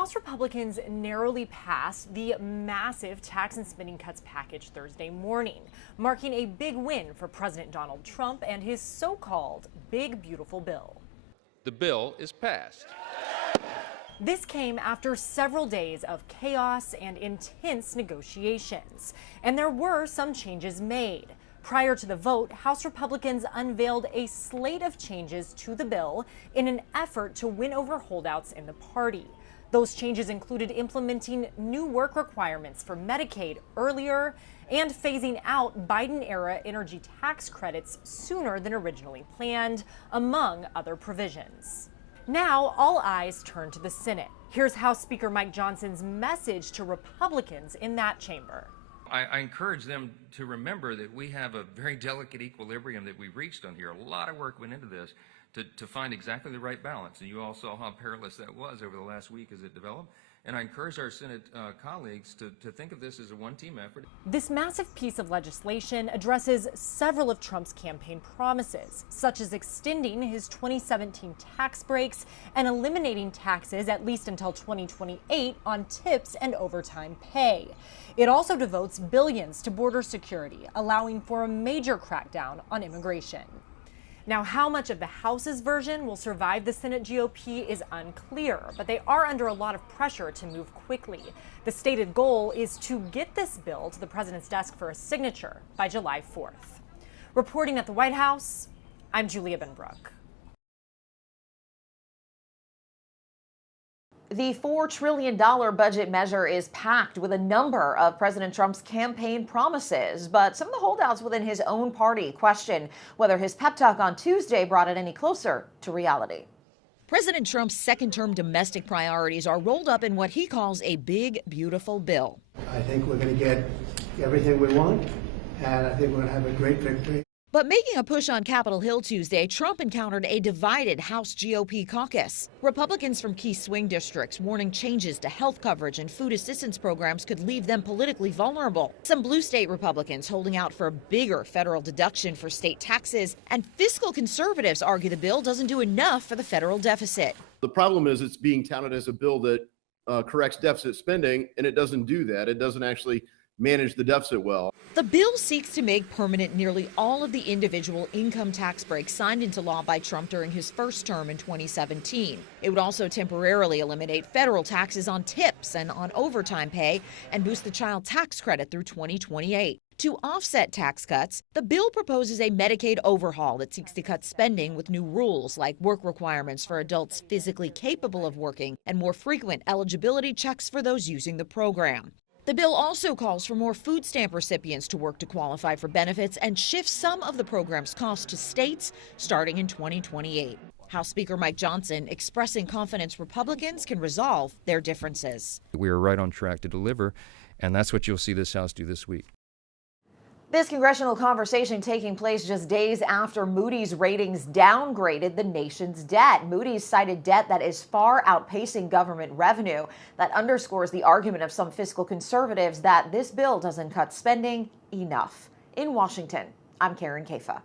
House Republicans narrowly passed the massive tax and spending cuts package Thursday morning, marking a big win for President Donald Trump and his so-called Big Beautiful Bill. The bill is passed. This came after several days of chaos and intense negotiations, and there were some changes made. Prior to the vote, House Republicans unveiled a slate of changes to the bill in an effort to win over holdouts in the party. Those changes included implementing new work requirements for Medicaid earlier and phasing out Biden-era energy tax credits sooner than originally planned, among other provisions. Now, all eyes turn to the Senate. Here's House Speaker Mike Johnson's message to Republicans in that chamber. I encourage them to remember that we have a very delicate equilibrium that we reached on here. A lot of work went into this to find exactly the right balance. And you all saw how perilous that was over the last week as it developed. And I encourage our Senate colleagues to think of this as a one-team effort. This massive piece of legislation addresses several of Trump's campaign promises, such as extending his 2017 tax breaks and eliminating taxes at least until 2028 on tips and overtime pay. It also devotes billions to border security, allowing for a major crackdown on immigration. Now, how much of the House's version will survive the Senate GOP is unclear, but they are under a lot of pressure to move quickly. The stated goal is to get this bill to the president's desk for a signature by July 4th. Reporting at the White House, I'm Julia Benbrook. The $4 trillion budget measure is packed with a number of President Trump's campaign promises, but some of the holdouts within his own party question whether his pep talk on Tuesday brought it any closer to reality. President Trump's second-term domestic priorities are rolled up in what he calls a big, beautiful bill. I think we're going to get everything we want, and I think we're going to have a great victory. But making a push on Capitol Hill Tuesday, Trump encountered a divided House GOP caucus. Republicans from key swing districts warning changes to health coverage and food assistance programs could leave them politically vulnerable. Some blue state Republicans holding out for a bigger federal deduction for state taxes, and fiscal conservatives argue the bill doesn't do enough for the federal deficit. The problem is it's being touted as a bill that corrects deficit spending, and it doesn't do that. It doesn't actually manage the deficit well. The bill seeks to make permanent nearly all of the individual income tax breaks signed into law by Trump during his first term in 2017. It would also temporarily eliminate federal taxes on tips and on overtime pay and boost the child tax credit through 2028. To offset tax cuts, the bill proposes a Medicaid overhaul that seeks to cut spending with new rules like work requirements for adults physically capable of working and more frequent eligibility checks for those using the program. The bill also calls for more food stamp recipients to work to qualify for benefits and shifts some of the program's costs to states starting in 2028. House Speaker Mike Johnson expressing confidence Republicans can resolve their differences. We are right on track to deliver, and that's what you'll see this House do this week. This congressional conversation taking place just days after Moody's ratings downgraded the nation's debt. Moody's cited debt that is far outpacing government revenue. That underscores the argument of some fiscal conservatives that this bill doesn't cut spending enough. In Washington, I'm Karen Kafa.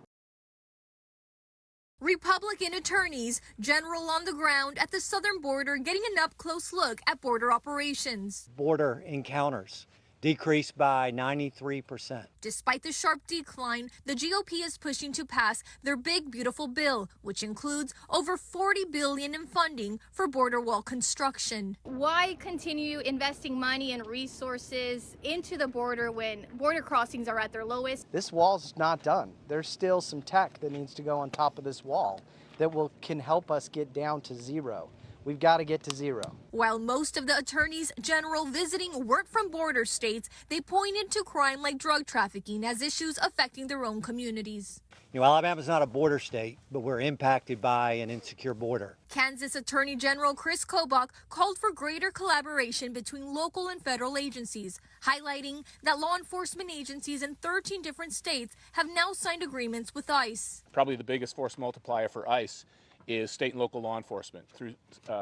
Republican attorneys general on the ground at the southern border getting an up-close look at border operations. Border encounters decreased by 93%. Despite the sharp decline, the GOP is pushing to pass their big, beautiful bill, which includes over $40 billion in funding for border wall construction. Why continue investing money and resources into the border when border crossings are at their lowest? This wall's not done. There's still some tech that needs to go on top of this wall that can help us get down to zero. We've got to get to zero. While most of the attorneys general visiting weren't from border states, they pointed to crime like drug trafficking as issues affecting their own communities. You know, Alabama's not a border state, but we're impacted by an insecure border. Kansas Attorney General Chris KABB called for greater collaboration between local and federal agencies, highlighting that law enforcement agencies in 13 different states have now signed agreements with ICE. Probably the biggest force multiplier for ICE is state and local law enforcement through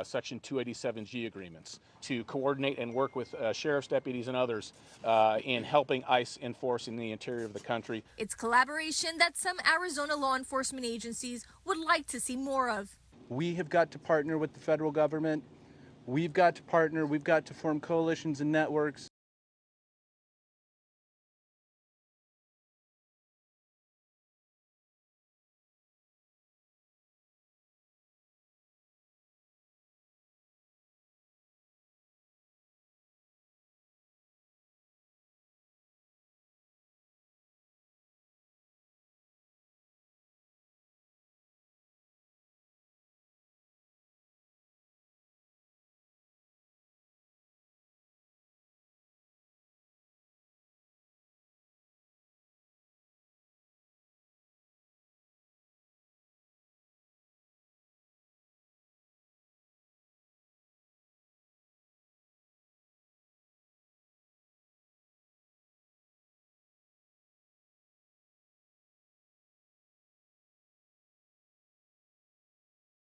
Section 287G agreements to coordinate and work with sheriff's deputies and others in helping ICE enforce in the interior of the country. It's collaboration that some Arizona law enforcement agencies would like to see more of. We have got to partner with the federal government We've got to partner, we've got to form coalitions and networks